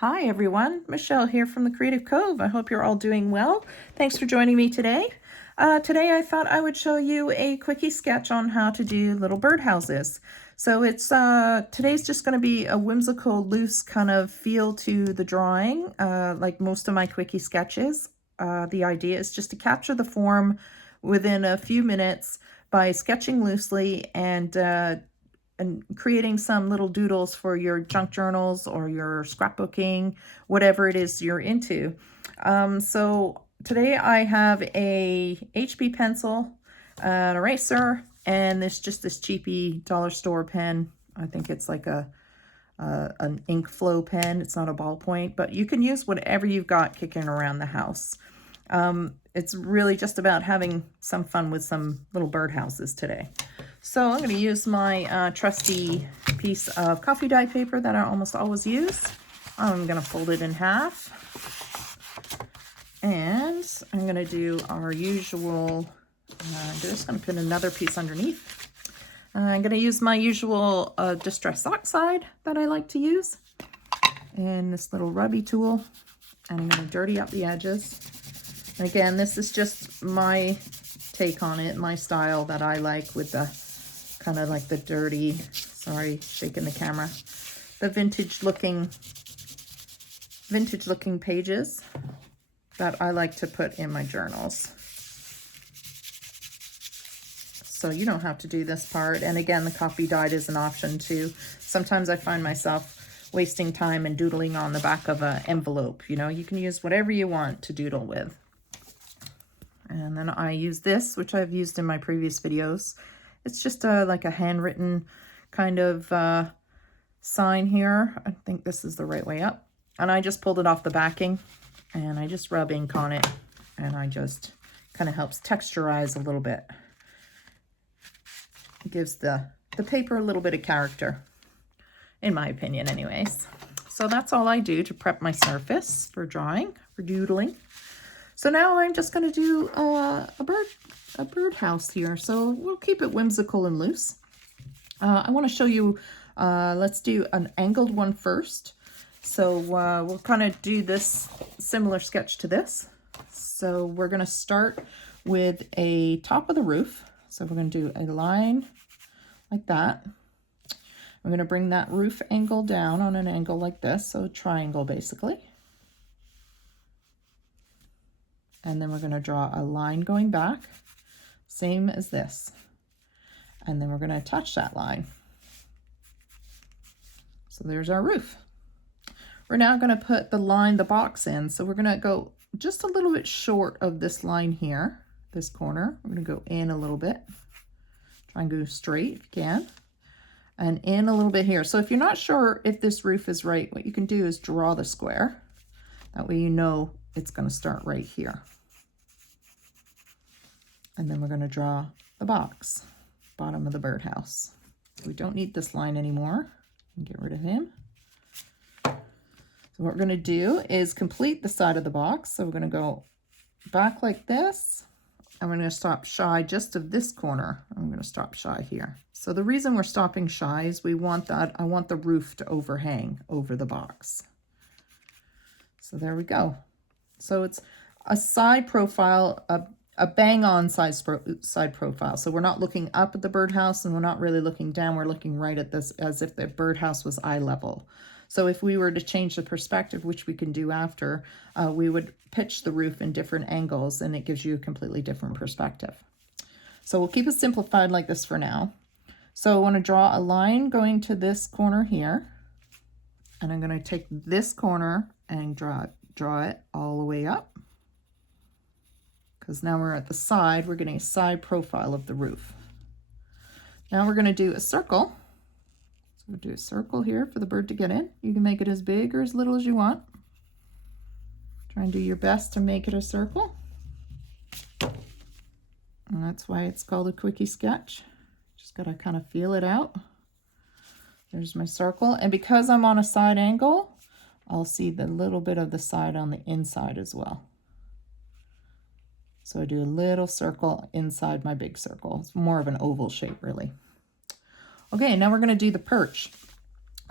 Hi everyone, Michelle here from the Creative Cove. I hope you're all doing well. Thanks for joining me today. Today I thought I would show you a quickie sketch on how to do little birdhouses. So it's today's just going to be a whimsical, loose kind of feel to the drawing, like most of my quickie sketches. The idea is just to capture the form within a few minutes by sketching loosely and creating some little doodles for your junk journals or your scrapbooking, whatever it is you're into. So today I have a HB pencil, an eraser, and this cheapy dollar store pen. I think it's like an ink flow pen. It's not a ballpoint, but you can use whatever you've got kicking around the house. It's really just about having some fun with some little birdhouses today. So I'm going to use my trusty piece of coffee dye paper that I almost always use. I'm going to fold it in half. And I'm going to do our usual, I'm just going to put another piece underneath. I'm going to use my usual Distress Oxide that I like to use. And this little rubby tool. And I'm going to dirty up the edges. And again, this is just my take on it, my style that I like with the kind of like the dirty, sorry, shaking the camera, the vintage looking pages that I like to put in my journals. So you don't have to do this part. And again, the coffee dyed is an option too. Sometimes I find myself wasting time and doodling on the back of an envelope. You know, you can use whatever you want to doodle with. And then I use this, which I've used in my previous videos. It's just like a handwritten kind of sign here. I think this is the right way up. And I just pulled it off the backing and I just rub ink on it and I just kind of helps texturize a little bit. It gives the paper a little bit of character, in my opinion anyways. So that's all I do to prep my surface for drawing, for doodling. So now I'm just going to do a birdhouse here. So we'll keep it whimsical and loose. I want to show you, let's do an angled one first. So we'll kind of do this similar sketch to this. So we're going to start with a top of the roof. So we're going to do a line like that. I'm going to bring that roof angle down on an angle like this. So a triangle basically. And then we're going to draw a line going back, same as this. And then we're going to touch that line. So there's our roof. We're now going to put the box in. So we're going to go just a little bit short of this line here, this corner. We're going to go in a little bit. Try and go straight if you can. And in a little bit here. So if you're not sure if this roof is right, what you can do is draw the square. That way you know it's going to start right here. And then we're going to draw the box, bottom of the birdhouse. We don't need this line anymore. Get rid of him. So what we're going to do is complete the side of the box. So we're going to go back like this. And we're going to stop shy just of this corner. I'm going to stop shy here. So the reason we're stopping shy is I want the roof to overhang over the box. So there we go. So it's a side profile, a bang-on side profile. So we're not looking up at the birdhouse and we're not really looking down. We're looking right at this as if the birdhouse was eye level. So if we were to change the perspective, which we can do after, we would pitch the roof in different angles and it gives you a completely different perspective. So we'll keep it simplified like this for now. So I want to draw a line going to this corner here. And I'm going to take this corner and draw it all the way up. Because now we're at the side, we're getting a side profile of the roof. Now we're going to do a circle. So we'll do a circle here for the bird to get in. You can make it as big or as little as you want. Try and do your best to make it a circle. And that's why it's called a quickie sketch. Just got to kind of feel it out. There's my circle. And because I'm on a side angle, I'll see the little bit of the side on the inside as well. So I do a little circle inside my big circle. It's more of an oval shape, really. Okay, now we're going to do the perch.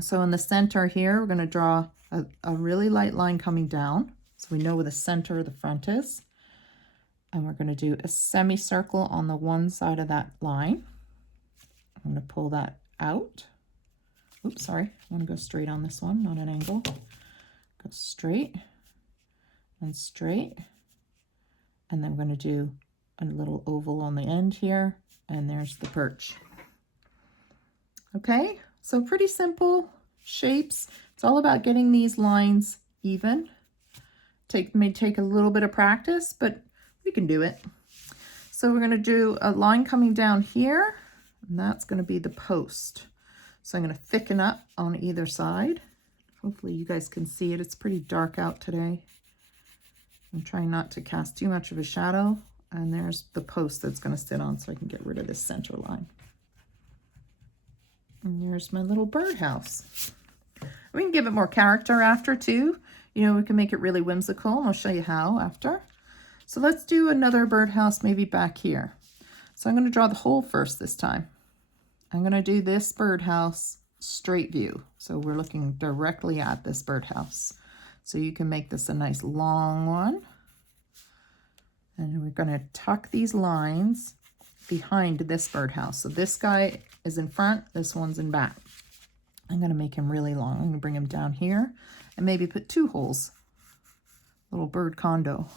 So in the center here, we're going to draw a really light line coming down, so we know where the center of the front is. And we're going to do a semicircle on the one side of that line. I'm going to pull that out. Oops, sorry. I want to go straight on this one, not an angle. Go straight and straight. And then we're going to do a little oval on the end here. And there's the perch. Okay, so pretty simple shapes. It's all about getting these lines even. May take a little bit of practice, but we can do it. So we're going to do a line coming down here, and that's going to be the post. So I'm going to thicken up on either side. Hopefully you guys can see it. It's pretty dark out today. I'm trying not to cast too much of a shadow. And there's the post that's going to sit on, so I can get rid of this center line. And there's my little birdhouse. We can give it more character after too. You know, we can make it really whimsical, and I'll show you how after. So let's do another birdhouse maybe back here. So I'm going to draw the hole first this time. I'm going to do this birdhouse straight view. So we're looking directly at this birdhouse. So you can make this a nice long one. And we're going to tuck these lines behind this birdhouse. So this guy is in front, this one's in back. I'm going to make him really long. I'm going to bring him down here and maybe put 2 holes. Little bird condo.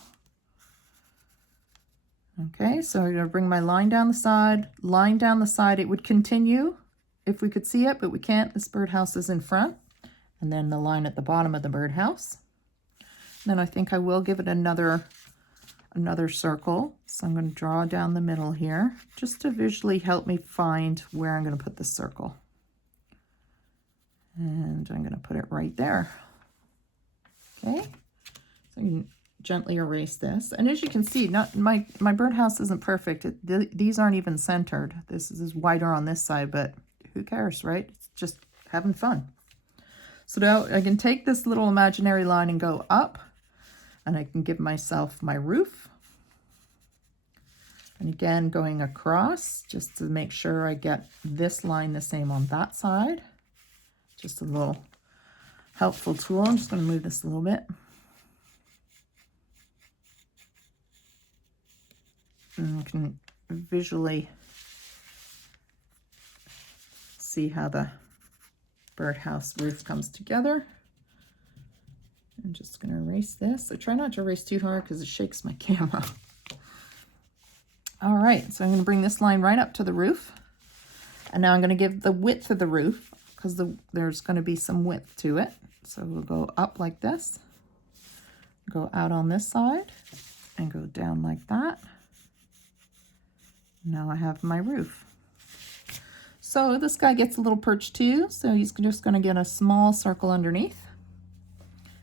Okay, so I'm going to bring my line down the side. Line down the side, it would continue if we could see it, but we can't. This birdhouse is in front. And then the line at the bottom of the birdhouse. Then I think I will give it another circle. So I'm going to draw down the middle here just to visually help me find where I'm going to put the circle. And I'm going to put it right there. Okay, so you can gently erase this. And as you can see, my birdhouse isn't perfect. These aren't even centered. This is wider on this side, but who cares, right? It's just having fun. So now I can take this little imaginary line and go up, and I can give myself my roof. And again, going across just to make sure I get this line the same on that side. Just a little helpful tool. I'm just going to move this a little bit. And you can visually see how the birdhouse roof comes together. I'm just going to erase this. I try not to erase too hard because it shakes my camera. All right, so I'm going to bring this line right up to the roof. And now I'm going to give the width of the roof because there's going to be some width to it. So we'll go up like this, go out on this side, and go down like that. Now I have my roof. So this guy gets a little perch too, so he's just going to get a small circle underneath.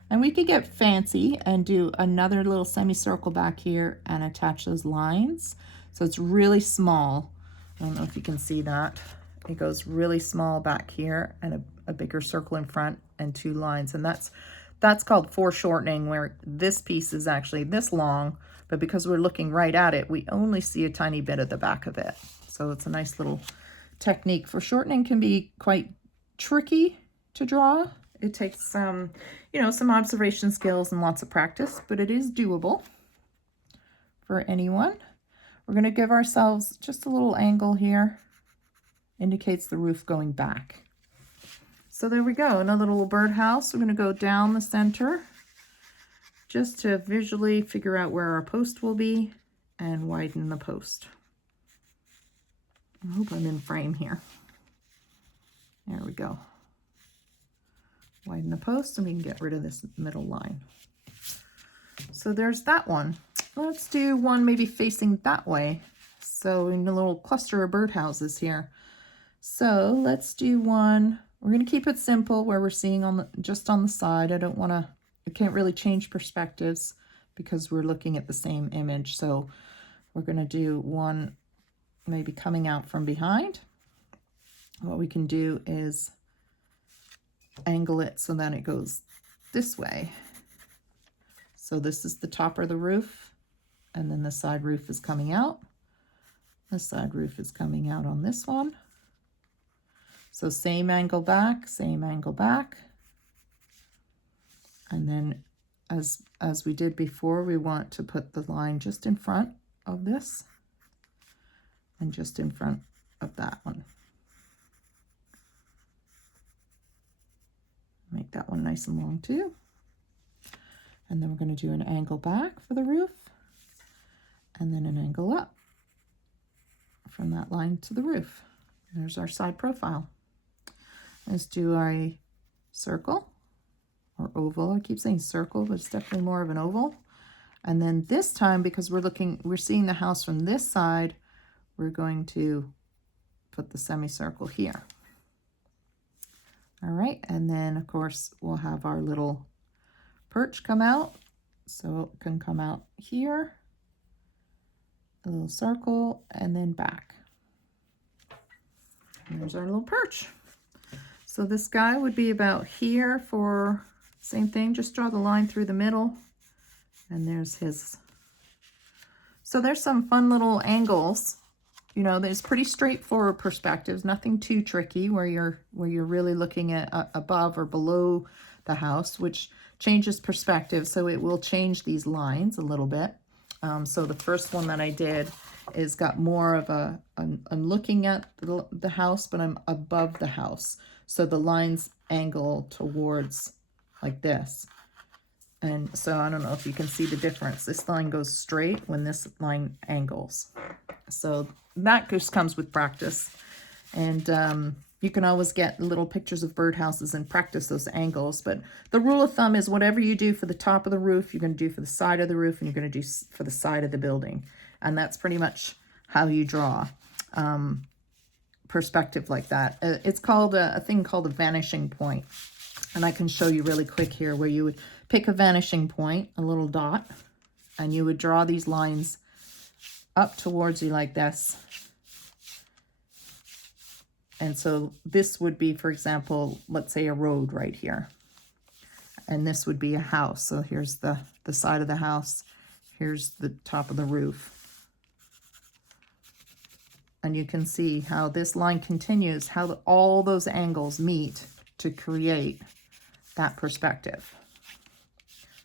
And we could get fancy and do another little semicircle back here and attach those lines. So it's really small. I don't know if you can see that. It goes really small back here and a bigger circle in front and 2 lines. And that's called foreshortening, where this piece is actually this long, but because we're looking right at it, we only see a tiny bit of the back of it. So it's a nice little technique. Foreshortening can be quite tricky to draw. It takes some, some observation skills and lots of practice, but it is doable for anyone. We're going to give ourselves just a little angle here. Indicates the roof going back. So there we go, another little birdhouse. We're going to go down the center just to visually figure out where our post will be and widen the post. I hope I'm in frame here. There we go. Widen the post and we can get rid of this middle line. So there's that one. Let's do one maybe facing that way. So in a little cluster of birdhouses here. So let's do one. We're going to keep it simple where we're seeing just on the side. I can't really change perspectives because we're looking at the same image. So we're going to do one maybe coming out from behind. What we can do is angle it so that it goes this way. So this is the top of the roof, and then the side roof is coming out. The side roof is coming out on this one. So same angle back, same angle back. And then as we did before, we want to put the line just in front of this and just in front of that one. Make that one nice and long too. And then we're going to do an angle back for the roof and then an angle up from that line to the roof. There's our side profile. Let's do our circle or oval. I keep saying circle, but it's definitely more of an oval. And then this time, because we're seeing the house from this side, we're going to put the semicircle here. All right, and then of course we'll have our little perch come out. So it can come out here, a little circle, and then back. And there's our little perch. So this guy would be about here for same thing, just draw the line through the middle, and there's his. So there's some fun little angles. You know, there's pretty straightforward perspectives, nothing too tricky where you're really looking at above or below the house, which changes perspective. So it will change these lines a little bit. So the first one that I did is got more of I'm looking at the house, but I'm above the house. So the lines angle towards like this. And so I don't know if you can see the difference. This line goes straight when this line angles. So that just comes with practice. And you can always get little pictures of birdhouses and practice those angles. But the rule of thumb is whatever you do for the top of the roof, you're going to do for the side of the roof, and you're going to do for the side of the building. And that's pretty much how you draw perspective like that. It's called a thing called a vanishing point. And I can show you really quick here where you would pick a vanishing point, a little dot, and you would draw these lines up towards you like this. And so this would be, for example, let's say a road right here. And this would be a house. So here's the side of the house. Here's the top of the roof. And you can see how this line continues, how all those angles meet to create that perspective.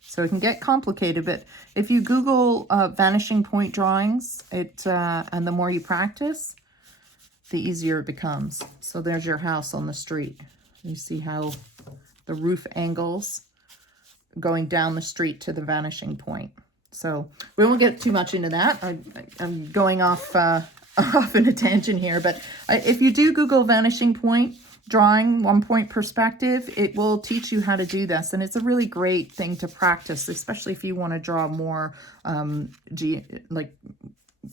So it can get complicated, but if you Google vanishing point drawings, and the more you practice, the easier it becomes. So there's your house on the street. You see how the roof angles going down the street to the vanishing point. So we won't get too much into that. I'm going off in a tangent here, but if you do Google vanishing point drawing, 1 point perspective, it will teach you how to do this. And it's a really great thing to practice, especially if you want to draw more, like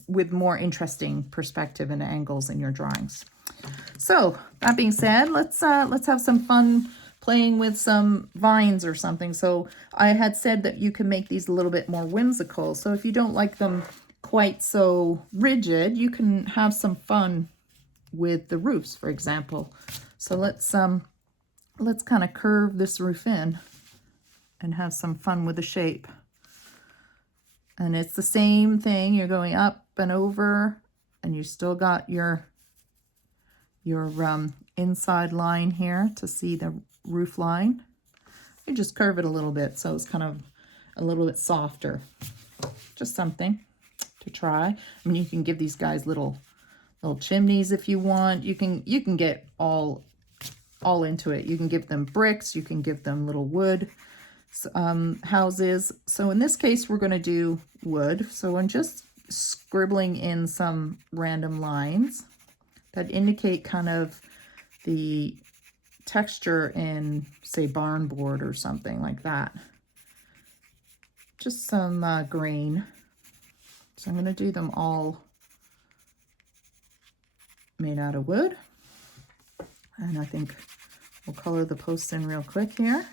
with more interesting perspective and angles in your drawings. So that being said, let's have some fun playing with some vines or something. So I had said that you can make these a little bit more whimsical. So if you don't like them quite so rigid, you can have some fun with the roofs, for example. So let's kind of curve this roof in and have some fun with the shape. And it's the same thing. You're going up and over, and you still got your inside line here to see the roof line. You just curve it a little bit so it's kind of a little bit softer. Just something to try. I mean, you can give these guys little chimneys if you want. You can get all into it. You can give them bricks. You can give them little wood houses. So in this case, we're going to do wood. So I'm just scribbling in some random lines that indicate kind of the texture in, say, barn board or something like that. Just some grain. So I'm going to do them all made out of wood. And I think we'll color the posts in real quick here.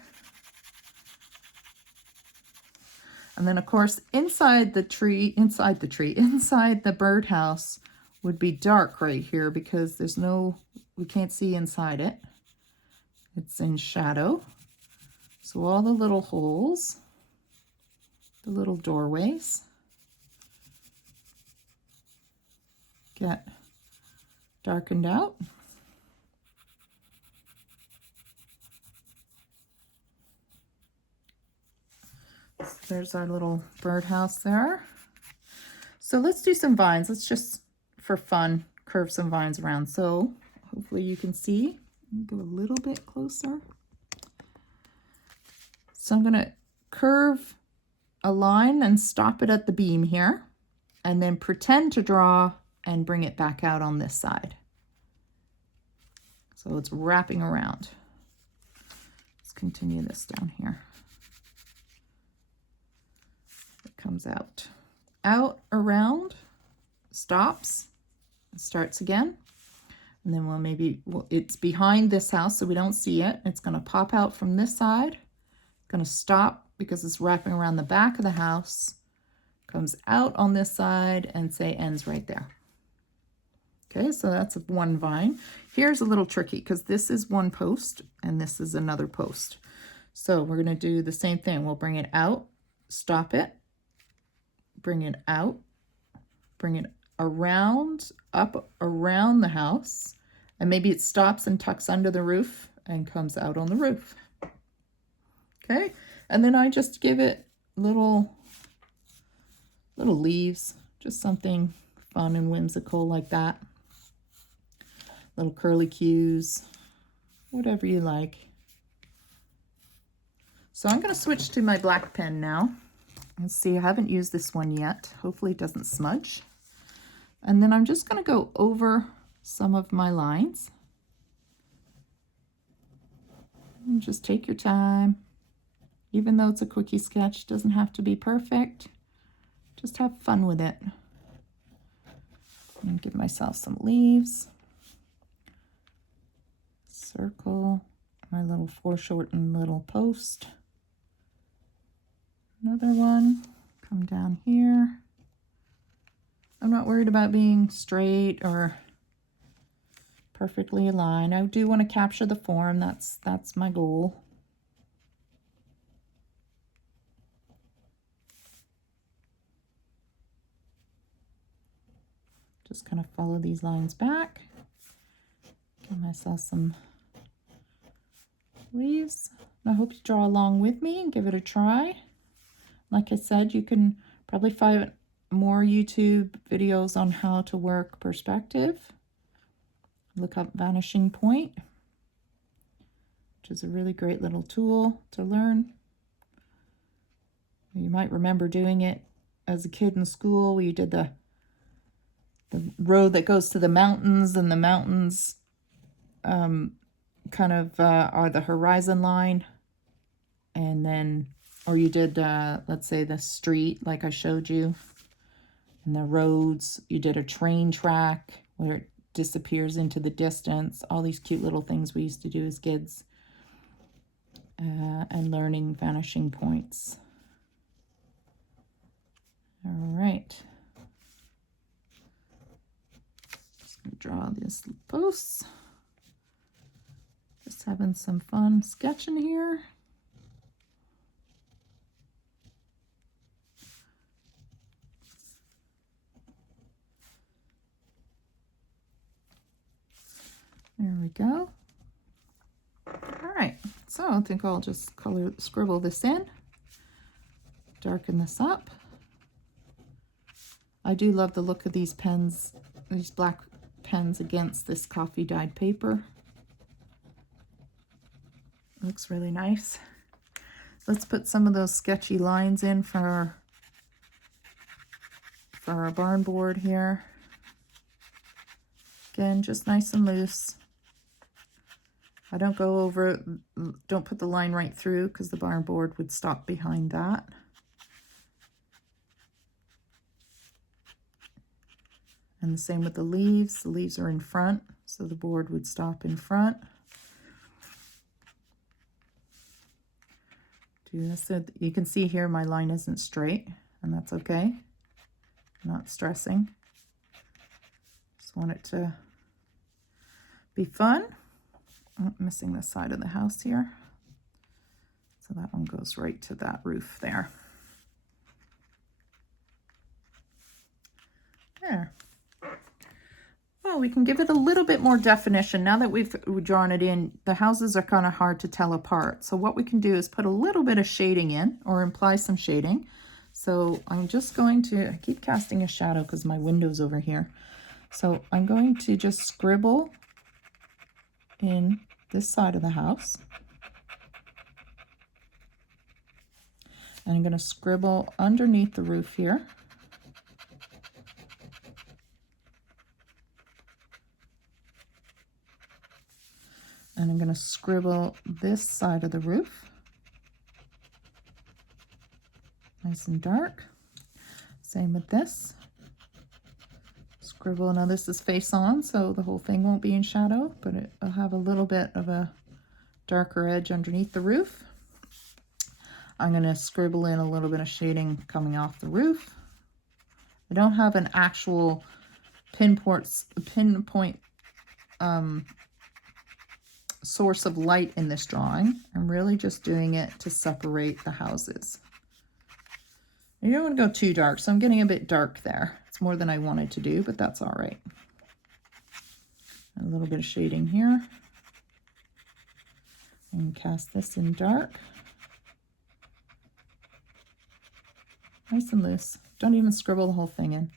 And then of course, inside the birdhouse would be dark right here because we can't see inside it. It's in shadow. So all the little holes, the little doorways get darkened out. So there's our little birdhouse there. So let's do some vines. Let's just, for fun, curve some vines around. So hopefully you can see. Go a little bit closer. So I'm going to curve a line and stop it at the beam here, and then pretend to draw and bring it back out on this side. So it's wrapping around. Let's continue this down here. It comes out. Out, around, stops, starts again. And then it's behind this house so we don't see it. It's going to pop out from this side. It's going to stop because it's wrapping around the back of the house. Comes out on this side and say ends right there. Okay, so that's one vine. Here's a little tricky because this is one post and this is another post. So we're going to do the same thing. We'll bring it out, stop it, bring it out, bring it around, up around the house, and maybe it stops and tucks under the roof and comes out on the roof. Okay, and then I just give it little leaves, just something fun and whimsical like that. Little curly cues, whatever you like. So I'm going to switch to my black pen now. Let's see, I haven't used this one yet. Hopefully it doesn't smudge. And then I'm just going to go over some of my lines. And just take your time. Even though it's a quickie sketch, it doesn't have to be perfect. Just have fun with it. And give myself some leaves. Circle my little foreshortened little post. Another one. Come down here. I'm not worried about being straight or perfectly aligned. I do want to capture the form. That's my goal. Just kind of follow these lines back. Give myself some leaves. I hope you draw along with me and give it a try. Like I said, you can probably find more YouTube videos on how to work perspective. Look up vanishing point, which is a really great little tool to learn. You might remember doing it as a kid in school where you did the road that goes to the mountains, and the mountains kind of are the horizon line, and then, or you did, let's say the street like I showed you, and the roads, you did a train track where it disappears into the distance, all these cute little things we used to do as kids, and learning vanishing points. All right. Just gonna draw these posts. Just having some fun sketching here. There we go. All right, so I think I'll just scribble this in, darken this up. I do love the look of these pens, these black pens against this coffee dyed paper. Looks really nice. Let's put some of those sketchy lines in for our barn board here. Again, just nice and loose. I don't go over, don't put the line right through because the barn board would stop behind that. And the same with the leaves. The leaves are in front, so the board would stop in front. Do this so you can see here my line isn't straight, and that's okay. I'm not stressing. Just want it to be fun. I'm missing the side of the house here. So that one goes right to that roof there. There. Well, we can give it a little bit more definition. Now that we've drawn it in, the houses are kind of hard to tell apart. So what we can do is put a little bit of shading in, or imply some shading. So I'm just going to, I keep casting a shadow because my window's over here. So I'm going to just scribble in this side of the house. And I'm going to scribble underneath the roof here. And I'm going to scribble this side of the roof. Nice and dark. Same with this. Scribble, now this is face on, so the whole thing won't be in shadow, but it'll have a little bit of a darker edge underneath the roof. I'm going to scribble in a little bit of shading coming off the roof. I don't have an actual pinpoint source of light in this drawing. I'm really just doing it to separate the houses. You don't want to go too dark, so I'm getting a bit dark there. It's more than I wanted to do, but that's all right. A little bit of shading here. And cast this in dark. Nice and loose. Don't even scribble the whole thing in.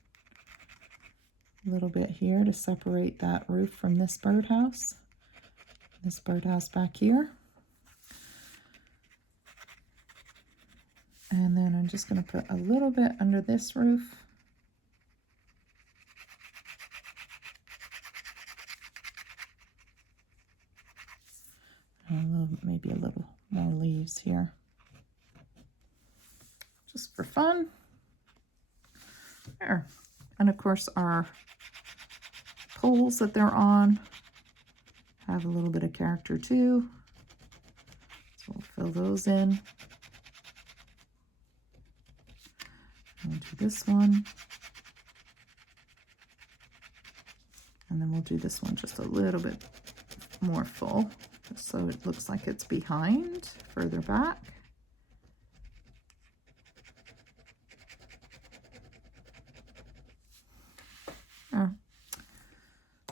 A little bit here to separate that roof from this birdhouse. This birdhouse back here. And then I'm just going to put a little bit under this roof. And maybe a little more leaves here. Just for fun. There. And of course our poles that they're on have a little bit of character too. So we'll fill those in. And we'll do this one. And then we'll do this one just a little bit more full, just so it looks like it's behind, further back.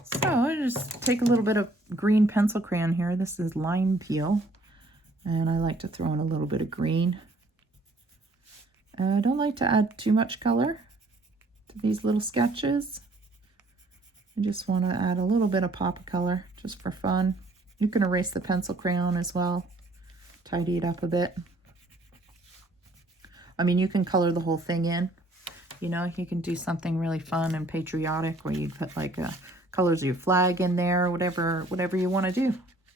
So I just take a little bit of green pencil crayon here. This is lime peel, and I like to throw in a little bit of green. I don't like to add too much color to these little sketches. I just want to add a little bit of pop of color just for fun. You can erase the pencil crayon as well, tidy it up a bit. I mean, you can color the whole thing in. You know, you can do something really fun and patriotic where you put like colors of your flag in there, whatever you want to do.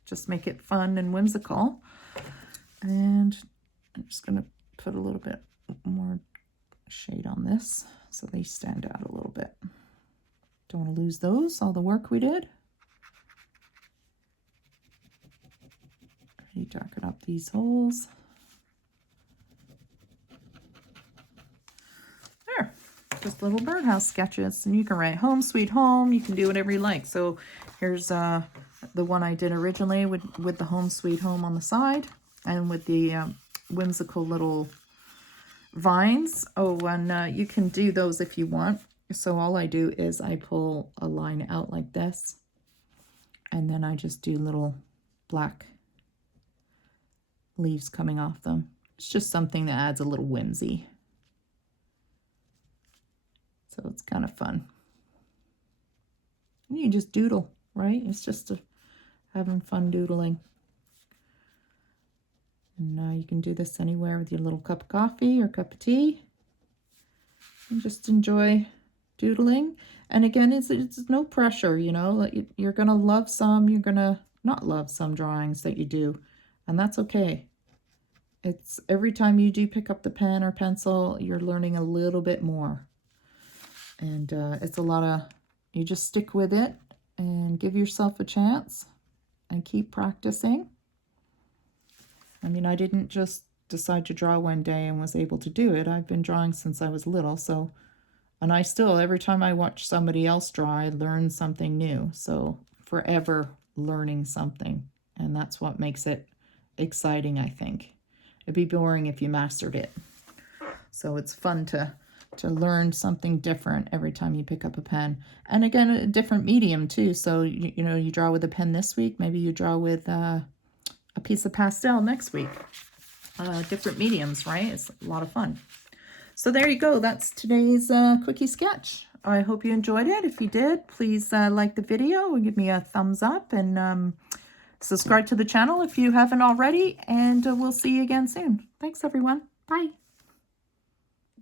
Just make it fun and whimsical. And I'm just going to put a little bit more shade on this so they stand out a little bit. Don't want to lose those, all the work we did. Really darken up these holes. There, just little birdhouse sketches, and you can write home sweet home. You can do whatever you like. So here's the one I did originally with the home sweet home on the side, and with the whimsical little vines. Oh, and you can do those if you want. So all I do is I pull a line out like this, and then I just do little black leaves coming off them. It's just something that adds a little whimsy. So it's kind of fun. You just doodle, right? It's just having fun doodling. And you can do this anywhere with your little cup of coffee or cup of tea. And just enjoy doodling. And again, it's no pressure, you know. You're gonna love some, you're gonna not love some drawings that you do, and that's okay. It's every time you do pick up the pen or pencil, you're learning a little bit more. And it's a lot of, you just stick with it and give yourself a chance and keep practicing. I mean, I didn't just decide to draw one day and was able to do it. I've been drawing since I was little, so, and I still, every time I watch somebody else draw, I learn something new. So forever learning something, and that's what makes it exciting, I think. It'd be boring if you mastered it. So it's fun to to learn something different every time you pick up a pen. And again, a different medium too. So, you know, you draw with a pen this week, maybe you draw with a piece of pastel next week. Different mediums, right? It's a lot of fun. So there you go. That's today's Quickie sketch. I hope you enjoyed it. If you did, please like the video and give me a thumbs up, and subscribe to the channel if you haven't already, and we'll see you again soon. Thanks, everyone. Bye.